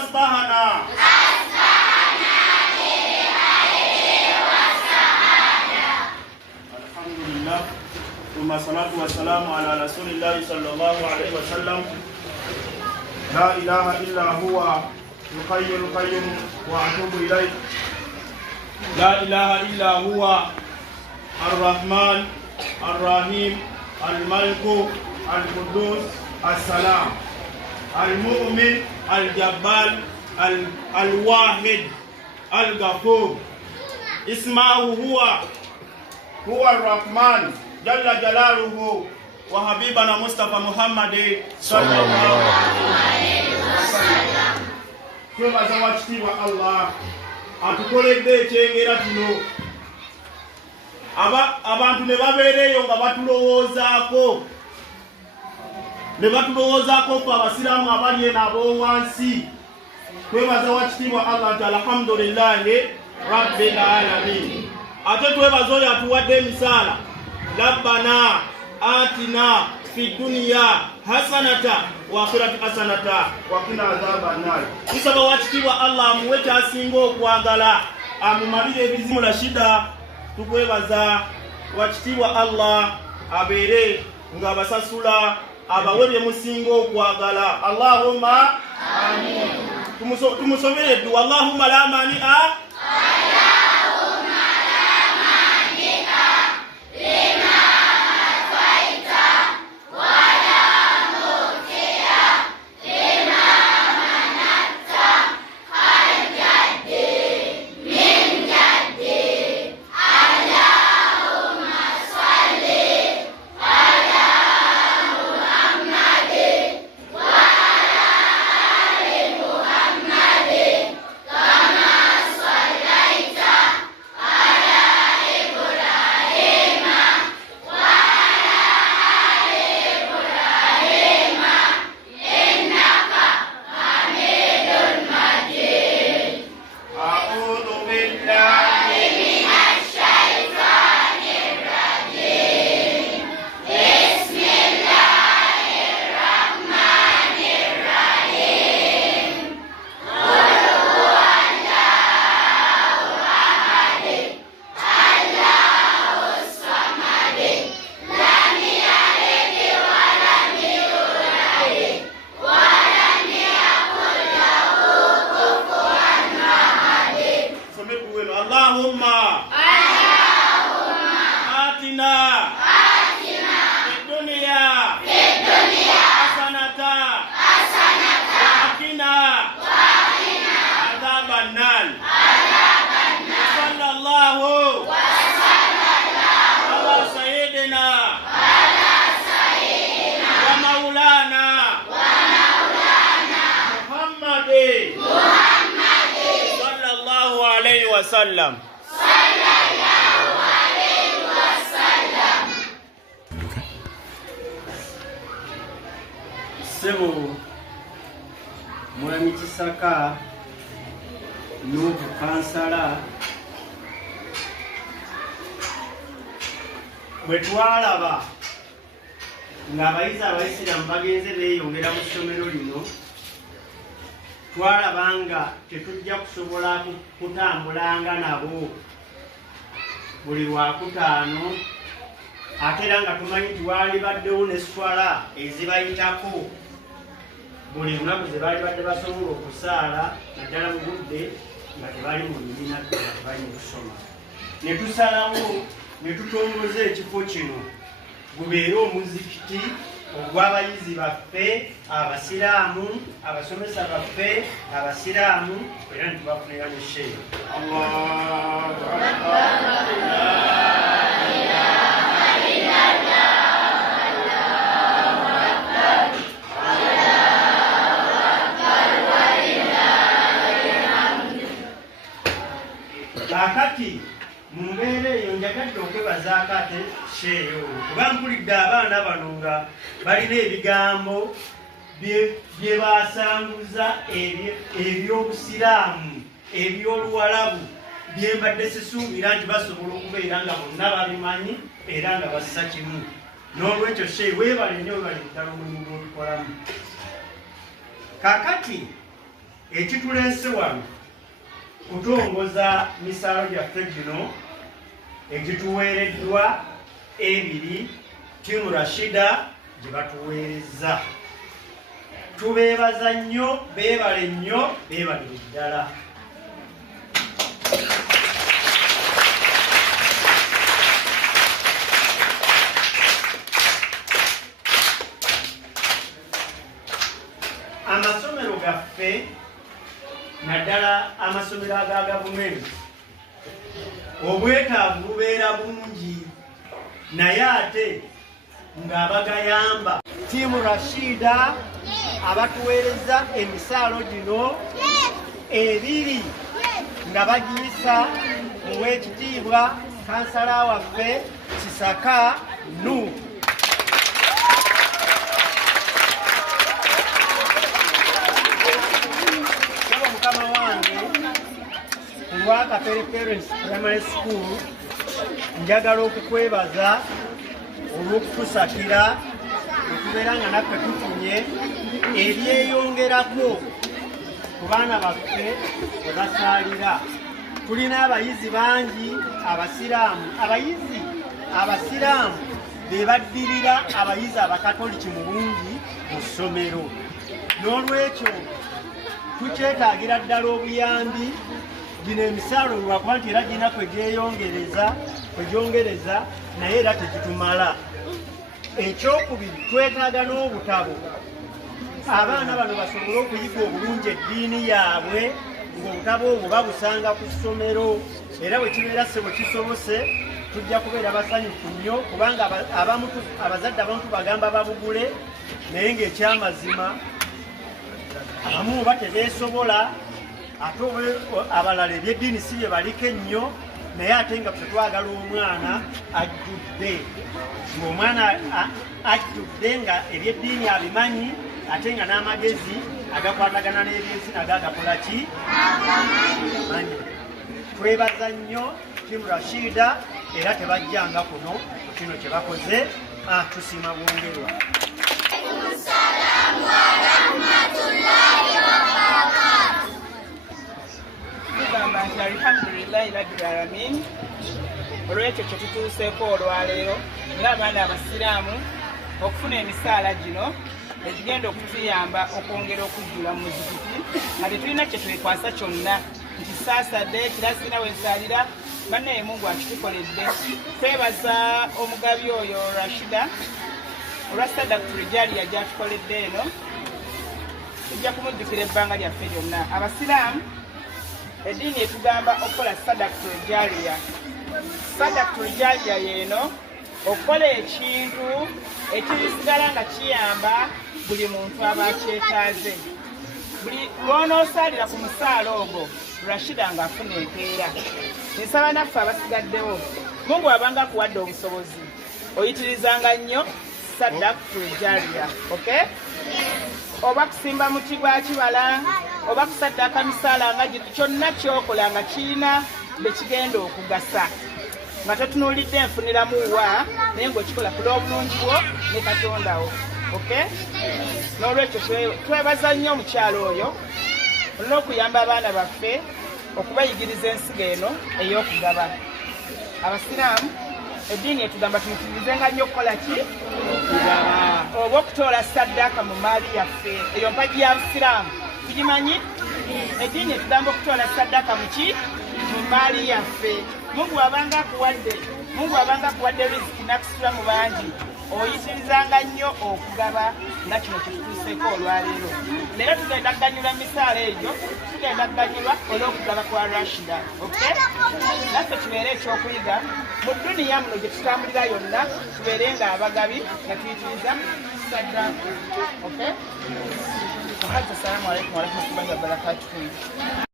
أصبحنا الحمد لله ثم الصلاة والسلام على رسول الله صلى الله عليه وسلم. لا إله إلا هو الحي القيوم وأتوب إليه. لا إله إلا هو الرحمن الرحيم الملك القدوس السلام المؤمن الجبار الواحد الغفور. اسمه هو الرحمن جل جلاله وحبيبنا مصطفى محمد صلى الله عليه وسلم. twebaza wakitiibwa Allah atukoledde ekyengera kino. Abantu ne babeereyo nga batulowoozaako ku abasiraamu abali eno ab'owansi. Twebaza wakitiibwa Allah nti alhamdulillahi rabbil alamin. Ate twebaza oyo atuwadde emisaala. Rabbana atina fi dunya hasanata wa akhirati hasanata wa qina adhaban nar. Tusaba wakitiibwa Allah amuwe kyasinga okwagala, amumalire ebizibu la shida. Tukwebaza wakitiibwa Allah abeere nga basasula abawe bye musinga okwagala. Allahumma amin. Tumusomere dduwa. Allahumma la mani'a sallam. Sebo Mwami Kisaka Nuhu Kansala bwetwalaba ng'abayizi abayisiraamu bagenze beeyongera mu ssomero lino, twalabanga tetujja kusobola kutambulanga nabo buli lwakutaano, ate era nga tumanyi nti waali baddewo n'eswala ezibayitako buli lunaku ze baali badde basobola okusaala naddala mu budde nga tebali mu bibiina nga tebali mu kusoma. Ne tusalawo ne tutongoza ekifo kino gubeere omuzikiti ogw'abayizi baffe abasiraamu, abasomesa baffe abasiraamu, era ne tubafunira ne sheeyi. Allahu Akbar. Kakati mu mbeera eyo njagadde okwebazaako ate sheeyi oyo kuba mpulidde abaana bano nga balina ebigambo bye basanguza eby'obusiraamu eby'oluwalabu bye mbadde sisuubira nti basobola okubeera nga bonna babimanyi era nga bassa kimu. N'olwekyo sheeyi weebale nnyo, weebale ddala omulimu gw'otukolamu. Kakati ekituleese wano kutongoza misaalo gyaffe gino egituweereddwa ebiri Tiimu Rashida gye batuweereza. Tubeebaza nnyo, beebale nnyo, beebalire ddala. Amasomero gaffe naddala amasomero aga gavumenti obwetaavu bubeera bungi naye ate ng'abagayamba. Tiimu Rashida abatuweereza emisaalo gino ebiri nga bagiyisa Oweekitiibwa kansala waffe Kisaka Nuhu. Mukama wange kulwa Kapere Parents Primary School njagala okukwebaza olw'okutusakira okubeera nga naffe tufunye ebyeyongerako ku baana baffe we basaalira. Tulina abayizi bangi abasiraamu. Abayizi abasiraamu be baddirira abayizi abakatoliki mu bungi mu ssomero. N'olwekyo tukyetaagira ddala obuyambi. Gino emisaalo lwakuba nti era gina kwegyongereza naye era tekitumala. Ekyokubiri twetaaga n'obutabo abaana bano basobole okuyiga obulungi eddiini yaabwe ng'obutabo obwo babusanga ku ssomero. Era bwe kibeera se bwe kisobose tujja kubeera basanyufu nnyo kubanga abazadde abamu tubagamba babugule naye ng'ekyamazima abamu oba tebeesobola ate abalala ebyeddiini si bye baliko ennyo naye ate nga twagala omwana ajjudde. Ng'omwana ajjudde nga ebyeddiini abimanyi ate nga n'amagezi agakwatagana n'ebyenzina gagakola ki? Amanyi. Twebaza nnyo Tiimu Rashida era tebajjanga kuno ku kino kye bakoze. Tusiima bwongerwa. Tugamba nti alhamdulillahi rabbil alamin olw'ekyo kye tutuuseeko olwaleero ng'abaana abasiraamu okufuna emisaala gino ekigenda okutuyamba okwongera okujjula mu muzikiti nga tetulina kye twekwasa kyonna nti saasadde kirasina wensaalira bannaye Mungu akitukoledde. Twebaza omugabi oyo Rashida olwa Sadaqatul Jaariya gy'atukoledde eno. Tujja kumujjukira ebbanga lyaffe lyonna. Abasiraamu eddiini etugamba okukola Sadaqatul Jaariya. Sadaqatul Jaariya yeeno okukola ekintu ekirisigala nga kiyamba buli muntu aba akyetaaze. Buli lw'onoosaalira ku musaala ogwo Rashida ng'afuna empeera. Nsaba naffe abasigaddewo Mungu abanga akuwadde obusobozi oyitirizanga nnyo Sadaqatul Jaariya. Okay? Oba kusimba muti gwa kibala oba kusaddaka misaala nga kyonna kyokola nga kirina bye kigenda okugasa nga totunuulidde enfuniramu wa naye ng'okikola ku lw'obulungi bwo ne Katondawo. Okay? N'olwekyo twebaza nnyo omukyalo oyo olina okuyamba abaana baffe okubayigiriza ensigo eno ey'okugaba. Abasiraamu eddiini etugamba tumukirizenga nnyo okukola ki? Oba okutoola saddaaka mu maali yaffe. Eyo mpagi ya Busiraamu tugimanyi? Eddiini etugamba okutoola saddaaka mu ki? Mu maali yaffe. Mungu abanga akuwadde riziki n'akusula mu bangi oyitirizanga nnyo okugaba nga kino kitutuuseeko olwaleero. Leero tugenda kuganyulwa misaala egyo, tugenda kuganyulwa olw'okugaba kwa Rashida. Okay? Naffe kibeere ekyokuyiga mu dduniya muno gye tutambulira yonna tubeere nga abagabi nga tuyitiriza saddaaka. Okay? Assalamu alaikum warahmatullahi wabarakatuh.